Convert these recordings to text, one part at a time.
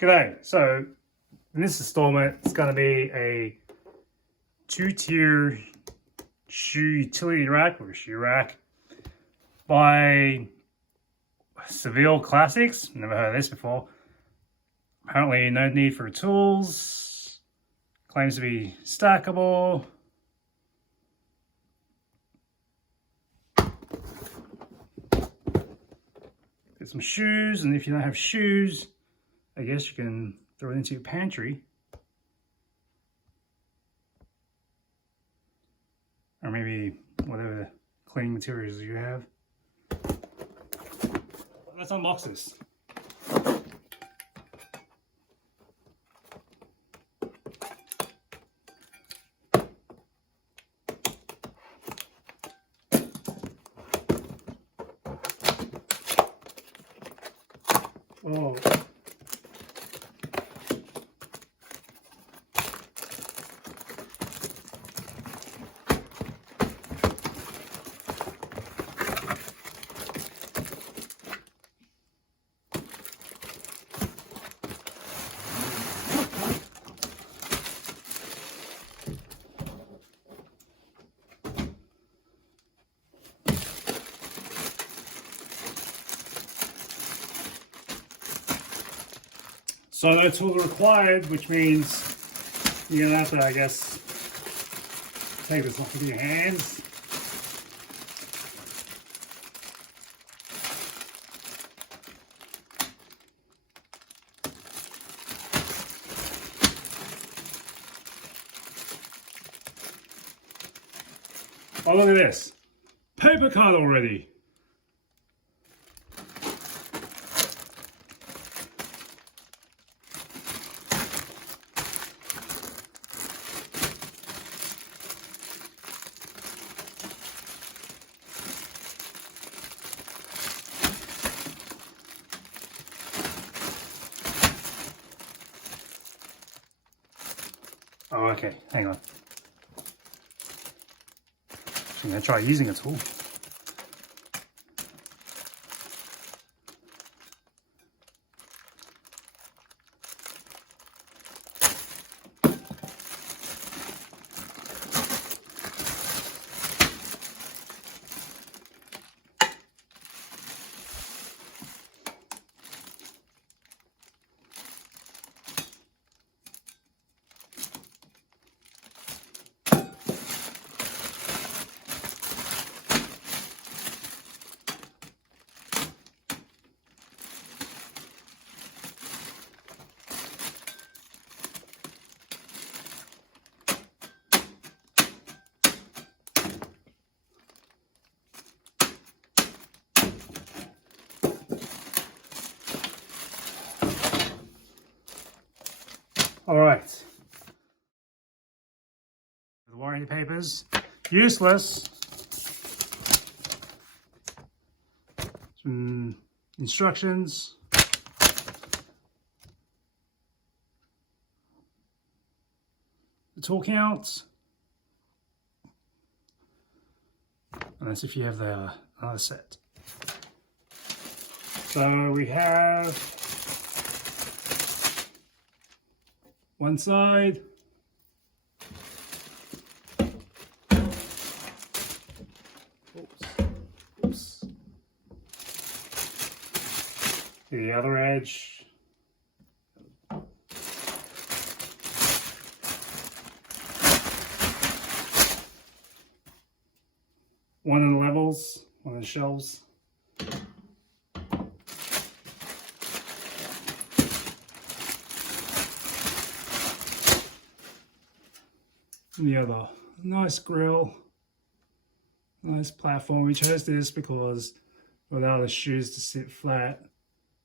G'day. So in this installment, it's going to be a two-tier shoe utility rack or shoe rack by Seville Classics. Never heard of this before. Apparently no need for tools. Claims to be stackable. Get some shoes, and if you don't have shoes, I guess you can throw it into your pantry. Or maybe whatever cleaning materials you have. Let's unbox this. Oh. So no tools are required, which means you're gonna have to, I guess, take this off with your hands. Oh, look at this. Paper cut already. Oh, okay, hang on. I'm gonna try using a tool. All right. The warranty papers, useless. Some instructions. The tool counts. Unless if you have the another set. So we have one side. Oops. The other edge. One of the levels, one of the shelves. And the other, nice grill, nice platform. We chose this because without the shoes to sit flat,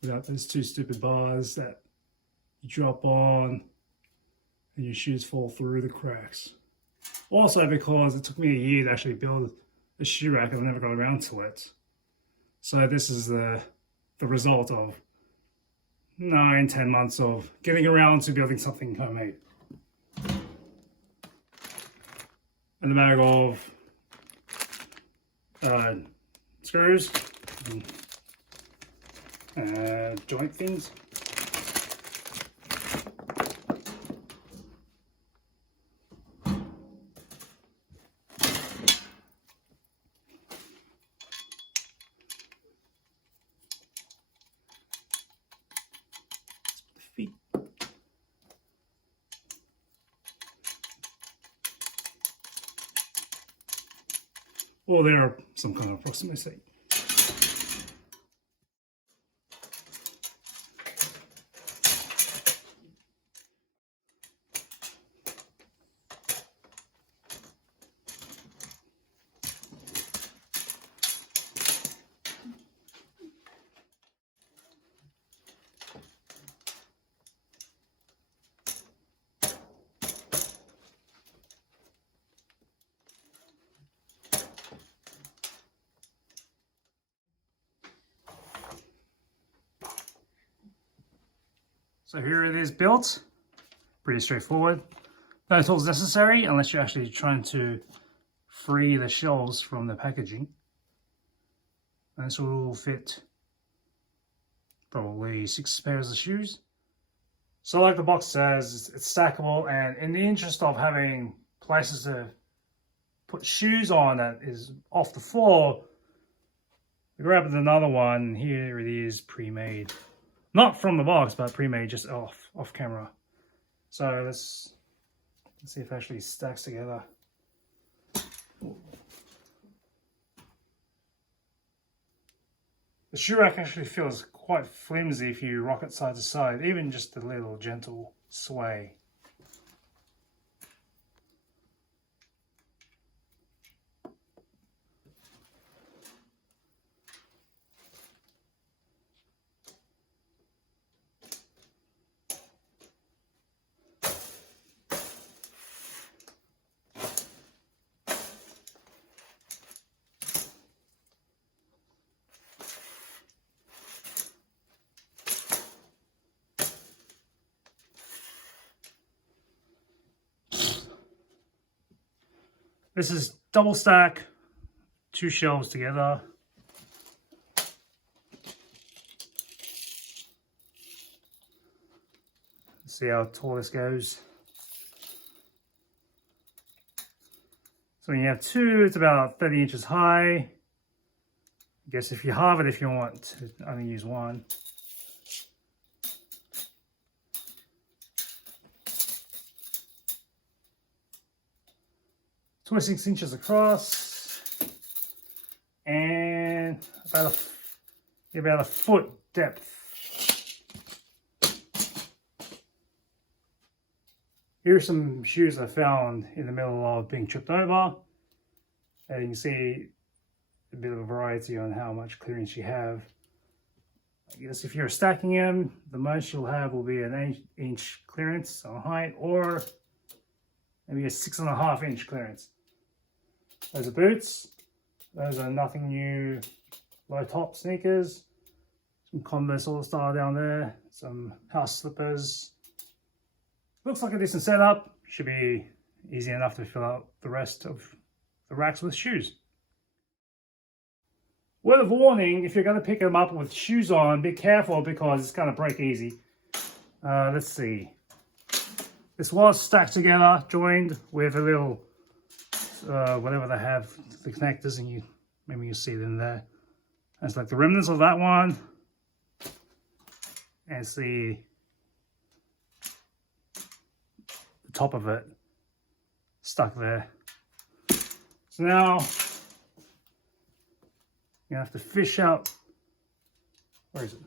without those two stupid bars that you drop on and your shoes fall through the cracks. Also because it took me a year to actually build a shoe rack and I never got around to it. So this is the result of 9-10 months of getting around to building something homemade. And a bag of screws, joint things. or they're some kind of approximate. So here it is built, pretty straightforward. No tools necessary unless you're actually trying to free the shells from the packaging. And this will fit probably 6 pairs of shoes. So like the box says, it's stackable, and in the interest of having places to put shoes on that is off the floor, I grabbed another one. Here it is, pre-made. Not from the box, but pre-made, just off camera. So let's see if it actually stacks together. The shoe rack actually feels quite flimsy if you rock it side to side, even just a little gentle sway. This is double stack, 2 shelves together. Let's see how tall this goes. So when you have 2, it's about 30 inches high. I guess if you halve it, if you want to only use 1. About 6 inches across, and about a foot depth. Here are some shoes I found in the middle of being tripped over, and you can see a bit of a variety on how much clearance you have. I guess if you're stacking them, the most you'll have will be an inch clearance on height, or maybe a 6.5 inch clearance. Those are boots. Those are nothing new low top sneakers. Some Converse all style down there. Some house slippers. Looks like a decent setup. Should be easy enough to fill out the rest of the racks with shoes. Word of warning, if you're going to pick them up with shoes on, be careful because it's going to break easy. Let's see. This was stacked together, joined with a little whatever they have, the connectors, and maybe you see them there. It's like the remnants of that one, and it's the top of it stuck there. So now you have to fish out. Where is it?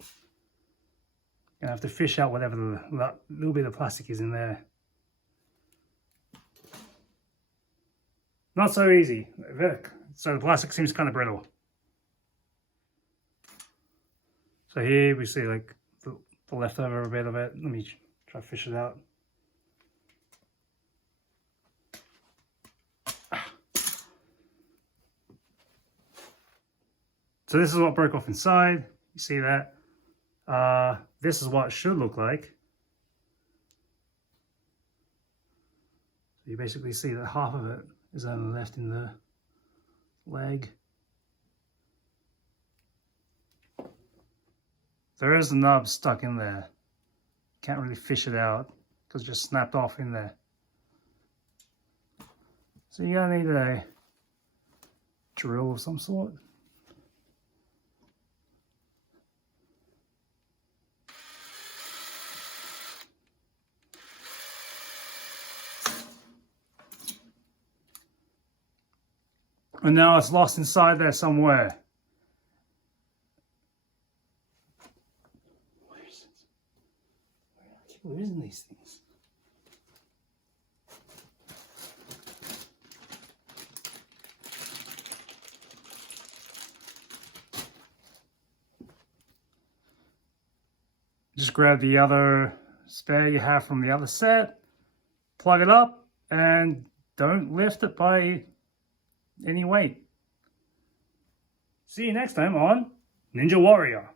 You're gonna have to fish out whatever the little bit of plastic is in there. Not so easy. So the plastic seems kind of brittle. So here we see like the leftover bit of it. Let me try to fish it out. So this is what broke off inside. You see that? This is what it should look like. So you basically see that half of it is only left in the leg. There is the nub stuck in there. Can't really fish it out because it just snapped off in there. So you're gonna need a drill of some sort. And now it's lost inside there somewhere. Where is it? Where I keep losing these things. Just grab the other spare you have from the other set, plug it up, and don't lift it by any weight. See you next time on Ninja Warrior.